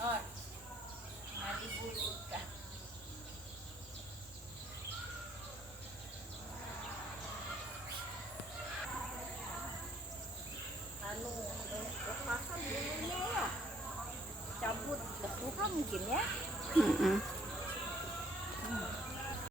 Oh, nanti bulu kah? Anu, lepasan bulunya ya, cabut ke Tuhan mungkin ya. Mm-mm.